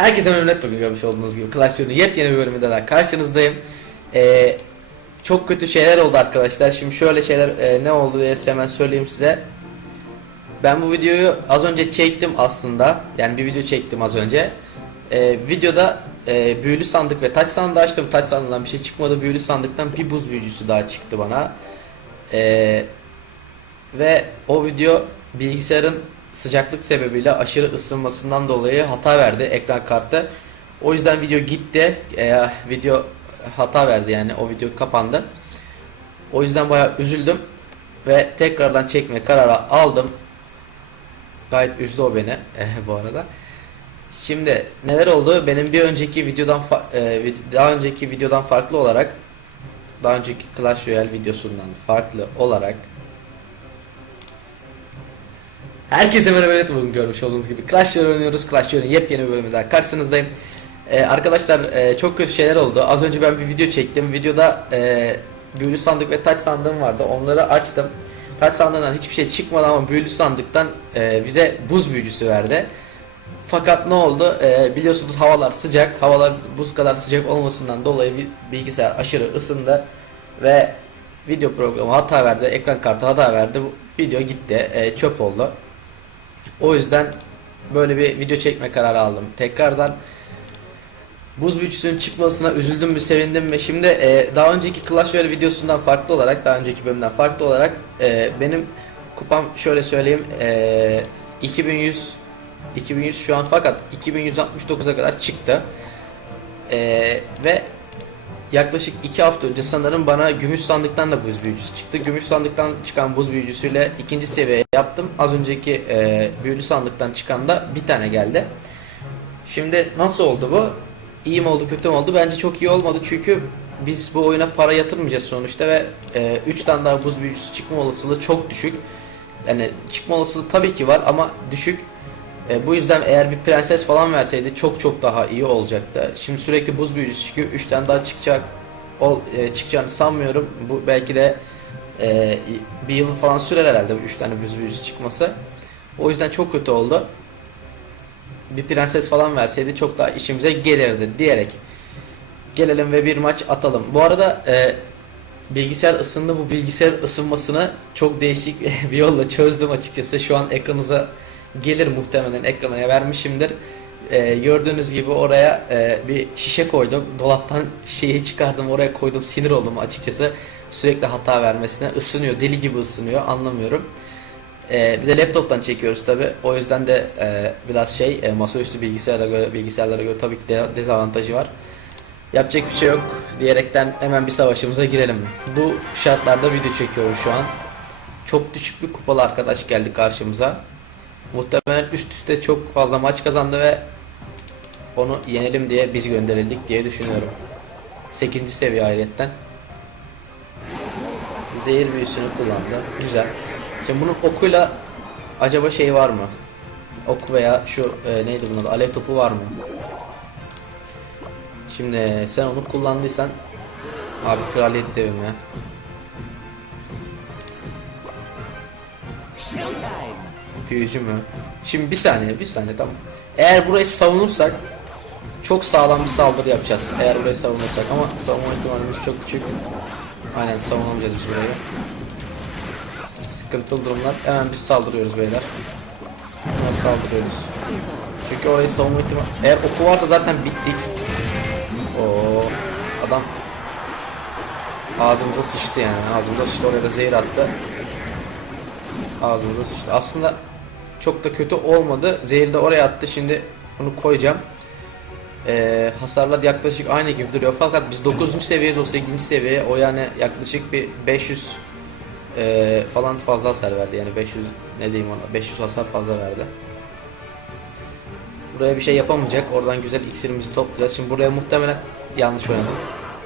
Herkese memnuniyet bugün görmüş olduğunuz gibi Clash Royale'nin yepyeni bir bölümünde daha karşınızdayım. Ee, çok kötü şeyler oldu arkadaşlar. Şimdi şöyle şeyler e, ne oldu diye hemen söyleyeyim size. Ben bu videoyu az önce çektim aslında. Yani bir video çektim az önce. Ee, videoda e, büyülü sandık ve taş sandığı açtım. Taş sandığından bir şey çıkmadı. Büyülü sandıktan bir buz büyücüsü daha çıktı bana. Ee, ve o video bilgisayarın sıcaklık sebebiyle aşırı ısınmasından dolayı hata verdi ekran kartı. O yüzden video gitti. Ee, video hata verdi yani o video kapandı. O yüzden bayağı üzüldüm ve tekrardan çekme kararı aldım. Gayet üzdü o beni eh, bu arada. Şimdi neler oldu? Benim bir önceki videodan e, daha önceki videodan farklı olarak daha önceki Clash Royale videosundan farklı olarak Herkese merhaba evet bugün görmüş olduğunuz gibi Clash oynuyoruz. Clash Royale'in yepyeni bir daha karşınızdayım. Ee, arkadaşlar e, çok kötü şeyler oldu. Az önce ben bir video çektim. Videoda e, büyülü sandık ve taç sandığım vardı. Onları açtım. Taç sandığından hiçbir şey çıkmadı ama büyülü sandıktan e, bize buz büyücüsü verdi. Fakat ne oldu? E, biliyorsunuz havalar sıcak. Havalar buz kadar sıcak olmasından dolayı bilgisayar aşırı ısındı ve video programı hata verdi. Ekran kartı hata verdi. Video gitti. e, çöp oldu. O yüzden böyle bir video çekme kararı aldım. Tekrardan buz büyücüsünün çıkmasına üzüldüm ve sevindim ve şimdi e, daha önceki Clash Royale videosundan farklı olarak daha önceki bölümden farklı olarak e, benim kupam şöyle söyleyeyim e, 2100 2100 şu an fakat 2169'a kadar çıktı. E, ve yaklaşık 2 hafta önce sanırım bana gümüş sandıktan da buz büyücüsü çıktı. Gümüş sandıktan çıkan buz büyücüsüyle ikinci seviye yaptım. Az önceki e, büyülü sandıktan çıkan da bir tane geldi. Şimdi nasıl oldu bu? İyi mi oldu kötü mü oldu? Bence çok iyi olmadı çünkü biz bu oyuna para yatırmayacağız sonuçta ve 3 tane daha buz büyücüsü çıkma olasılığı çok düşük. Yani çıkma olasılığı tabii ki var ama düşük. E, bu yüzden eğer bir prenses falan verseydi çok çok daha iyi olacaktı. Şimdi sürekli buz büyücüsü çıkıyor. 3 tane daha çıkacak. Ol, e, çıkacağını sanmıyorum. Bu belki de e, bir yıl falan sürer herhalde bu 3 tane buz büyücüsü çıkması. O yüzden çok kötü oldu. Bir prenses falan verseydi çok daha işimize gelirdi diyerek gelelim ve bir maç atalım. Bu arada e, bilgisayar ısındı. Bu bilgisayar ısınmasını çok değişik bir yolla çözdüm açıkçası. Şu an ekranınıza gelir muhtemelen ekrana vermişimdir. Ee, gördüğünüz gibi oraya e, bir şişe koydum. Dolaptan şişeyi çıkardım oraya koydum. Sinir oldum açıkçası. Sürekli hata vermesine. ısınıyor. Deli gibi ısınıyor. Anlamıyorum. Ee, bir de laptoptan çekiyoruz tabi. O yüzden de e, biraz şey e, masaüstü bilgisayara göre bilgisayarlara göre tabii ki de dezavantajı var. Yapacak bir şey yok diyerekten hemen bir savaşımıza girelim. Bu şartlarda video çekiyorum şu an. Çok düşük bir kupalı arkadaş geldi karşımıza. Muhtemelen üst üste çok fazla maç kazandı ve onu yenelim diye biz gönderildik diye düşünüyorum. 8. seviye ayrıyetten. Zehir büyüsünü kullandı. Güzel. Şimdi bunun okuyla acaba şey var mı? Ok veya şu e, neydi bunun? Alev topu var mı? Şimdi sen onu kullandıysan abi kraliyet devim ya. Büyücü mü? Şimdi bir saniye, bir saniye tamam. Eğer burayı savunursak çok sağlam bir saldırı yapacağız. Eğer burayı savunursak ama savunma ihtimalimiz çok küçük. Aynen savunamayacağız biz burayı. Sıkıntılı durumlar. Hemen biz saldırıyoruz beyler. Buna saldırıyoruz. Çünkü orayı savunma ihtimali... Eğer oku varsa zaten bittik. Oo, adam ağzımıza sıçtı yani. Ağzımıza sıçtı. Oraya da zehir attı. Ağzımıza sıçtı. Aslında çok da kötü olmadı. Zehri de oraya attı. Şimdi bunu koyacağım. Ee, hasarlar yaklaşık aynı gibi duruyor. Fakat biz 9. seviyeyiz. O 8. seviye. O yani yaklaşık bir 500 e, falan fazla hasar verdi. Yani 500 ne diyeyim ona 500 hasar fazla verdi. Buraya bir şey yapamayacak. Oradan güzel iksirimizi toplayacağız. Şimdi buraya muhtemelen yanlış oynadım.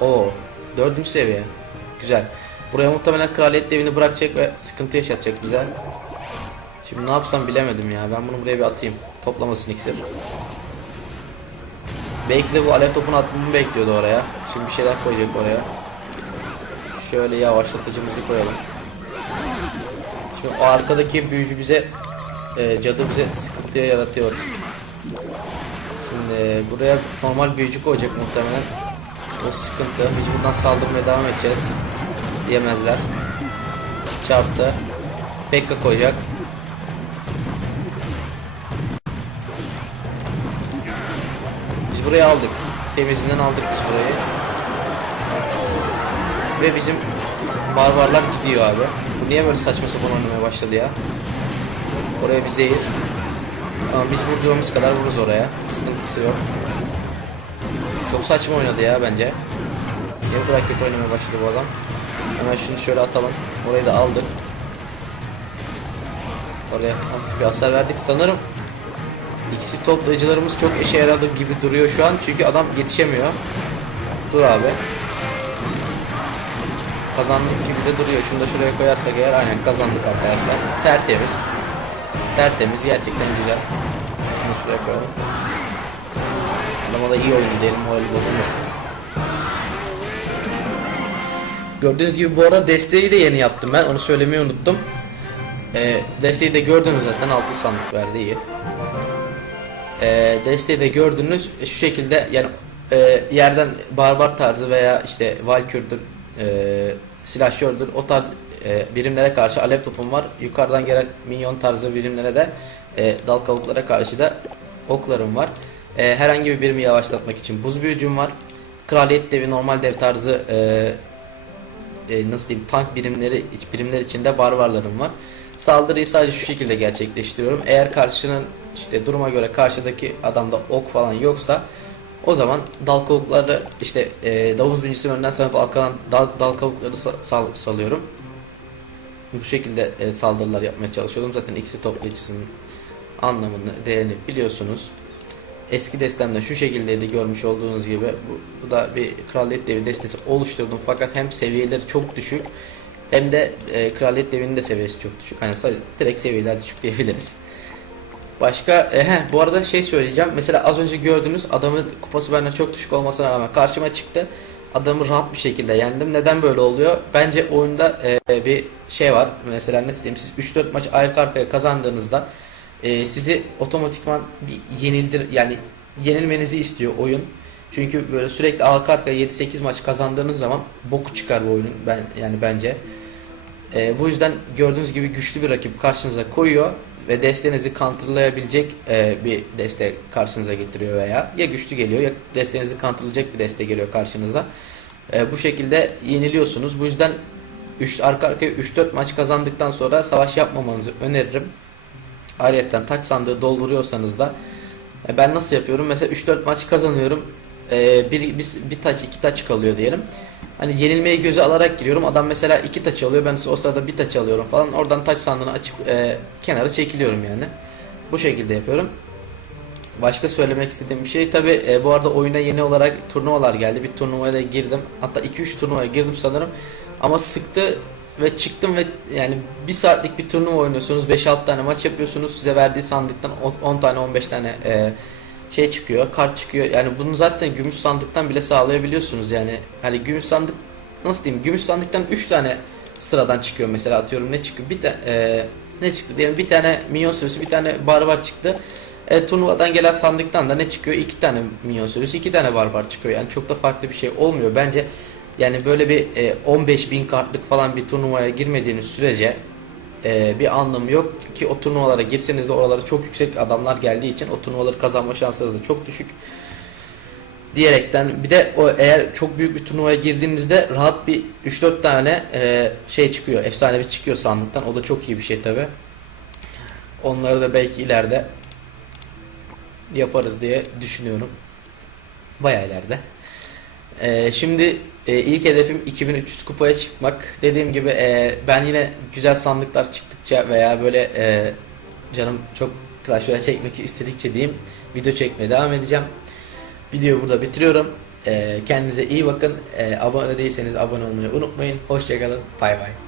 Oo, 4. seviye. Güzel. Buraya muhtemelen kraliyet devini bırakacak ve sıkıntı yaşatacak bize. Şimdi ne yapsam bilemedim ya. Ben bunu buraya bir atayım. Toplamasın iksir. Belki de bu alev topunu atmamı bekliyordu oraya. Şimdi bir şeyler koyacak oraya. Şöyle yavaşlatıcımızı koyalım. Şimdi o arkadaki büyücü bize e, cadı bize sıkıntıya yaratıyor. Şimdi buraya normal büyücü koyacak muhtemelen. O sıkıntı. Biz buradan saldırmaya devam edeceğiz. Yemezler. Çarptı. Pekka koyacak. Burayı aldık. Temizinden aldık biz burayı. Ve bizim barbarlar gidiyor abi. Bu niye böyle saçma sapan oynamaya başladı ya? Oraya bir zehir. Ama biz vurduğumuz kadar vururuz oraya. Sıkıntısı yok. Çok saçma oynadı ya bence. Niye bu kadar kötü oynamaya başladı bu adam? Hemen şunu şöyle atalım. Orayı da aldık. Oraya hafif bir hasar verdik sanırım. İkisi toplayıcılarımız çok işe yaradı gibi duruyor şu an. Çünkü adam yetişemiyor. Dur abi. Kazandık gibi de duruyor. Şunu da şuraya koyarsak eğer aynen kazandık arkadaşlar. Tertemiz. Tertemiz gerçekten güzel. Bunu şuraya koyalım. Adama da iyi oyunu diyelim morali bozulmasın. Gördüğünüz gibi bu arada desteği de yeni yaptım ben onu söylemeyi unuttum. Ee, desteği de gördünüz zaten altı sandık verdi iyi. Ee, desteği de gördünüz şu şekilde yani e, yerden barbar tarzı veya işte valkürdür e, silahşördür o tarz e, birimlere karşı alev topum var. Yukarıdan gelen minyon tarzı birimlere de e, dal kavuklara karşı da oklarım var. E, herhangi bir birimi yavaşlatmak için buz büyücüm var. Kraliyet devi normal dev tarzı e, e, nasıl diyeyim tank birimleri birimler içinde barbarlarım var. Saldırıyı sadece şu şekilde gerçekleştiriyorum. Eğer karşının işte duruma göre karşıdaki adamda ok falan yoksa o zaman dal kavukları işte e, davuz bincisi önden sanıp arkadan dal, dal kavukları sa- sal- salıyorum. Bu şekilde e, saldırılar yapmaya çalışıyorum. Zaten ikisi toplayıcısının anlamını, değerini biliyorsunuz. Eski destemde şu şekildeydi görmüş olduğunuz gibi. Bu, bu da bir kraliyet devi destesi oluşturdum fakat hem seviyeleri çok düşük hem de e, kraliyet devinin de seviyesi çok düşük. Hani sadece direkt seviyeler düşük diyebiliriz. Başka e, heh, bu arada şey söyleyeceğim. Mesela az önce gördüğünüz adamın kupası benden çok düşük olmasına rağmen karşıma çıktı. Adamı rahat bir şekilde yendim. Neden böyle oluyor? Bence oyunda e, bir şey var. Mesela nasıl diyeyim siz 3-4 maç arka arkaya kazandığınızda e, sizi otomatikman bir yenildir yani yenilmenizi istiyor oyun. Çünkü böyle sürekli arka arkaya 7-8 maç kazandığınız zaman boku çıkar bu oyunun ben yani bence. E, bu yüzden gördüğünüz gibi güçlü bir rakip karşınıza koyuyor ve desteğinizi counterlayabilecek e, bir deste karşınıza getiriyor veya ya güçlü geliyor ya desteğinizi counterlayacak bir deste geliyor karşınıza. E, bu şekilde yeniliyorsunuz. Bu yüzden 3 arka arkaya 3-4 maç kazandıktan sonra savaş yapmamanızı öneririm. Ayrıca taç sandığı dolduruyorsanız da e, ben nasıl yapıyorum? Mesela 3-4 maç kazanıyorum. E, bir, bir, bir taç iki taç kalıyor diyelim. Hani yenilmeyi göze alarak giriyorum. Adam mesela iki taç alıyor. Ben o sırada bir taç alıyorum falan. Oradan taç sandığını açıp e, kenara çekiliyorum yani. Bu şekilde yapıyorum. Başka söylemek istediğim bir şey tabi e, bu arada oyuna yeni olarak turnuvalar geldi. Bir turnuvaya da girdim. Hatta 2-3 turnuvaya girdim sanırım. Ama sıktı ve çıktım ve yani bir saatlik bir turnuva oynuyorsunuz. 5-6 tane maç yapıyorsunuz. Size verdiği sandıktan 10 tane 15 tane e, şey çıkıyor, kart çıkıyor. Yani bunu zaten gümüş sandıktan bile sağlayabiliyorsunuz. Yani hani gümüş sandık nasıl diyeyim? Gümüş sandıktan 3 tane sıradan çıkıyor mesela atıyorum ne çıkıyor? Bir de e, ne çıktı diyelim bir tane minyon sürüsü, bir tane barbar çıktı. E, turnuvadan gelen sandıktan da ne çıkıyor? İki tane minyon sürüsü, iki tane barbar çıkıyor. Yani çok da farklı bir şey olmuyor. Bence yani böyle bir e, 15 bin kartlık falan bir turnuvaya girmediğiniz sürece e, bir anlamı yok ki o turnuvalara girseniz de oralara çok yüksek adamlar geldiği için o turnuvaları kazanma şansınız da çok düşük diyerekten. Bir de o eğer çok büyük bir turnuvaya girdiğinizde rahat bir 3-4 tane e, şey çıkıyor efsanevi çıkıyor sandıktan. O da çok iyi bir şey tabi onları da belki ileride yaparız diye düşünüyorum. Bayağı ileride. E, şimdi e, ilk hedefim 2300 kupaya çıkmak. Dediğim gibi e, ben yine güzel sandıklar çıktıkça veya böyle e, canım çok Clash Royale çekmek istedikçe diyeyim video çekmeye devam edeceğim. Videoyu burada bitiriyorum. E, kendinize iyi bakın. E, abone değilseniz abone olmayı unutmayın. Hoşçakalın. Bay bay.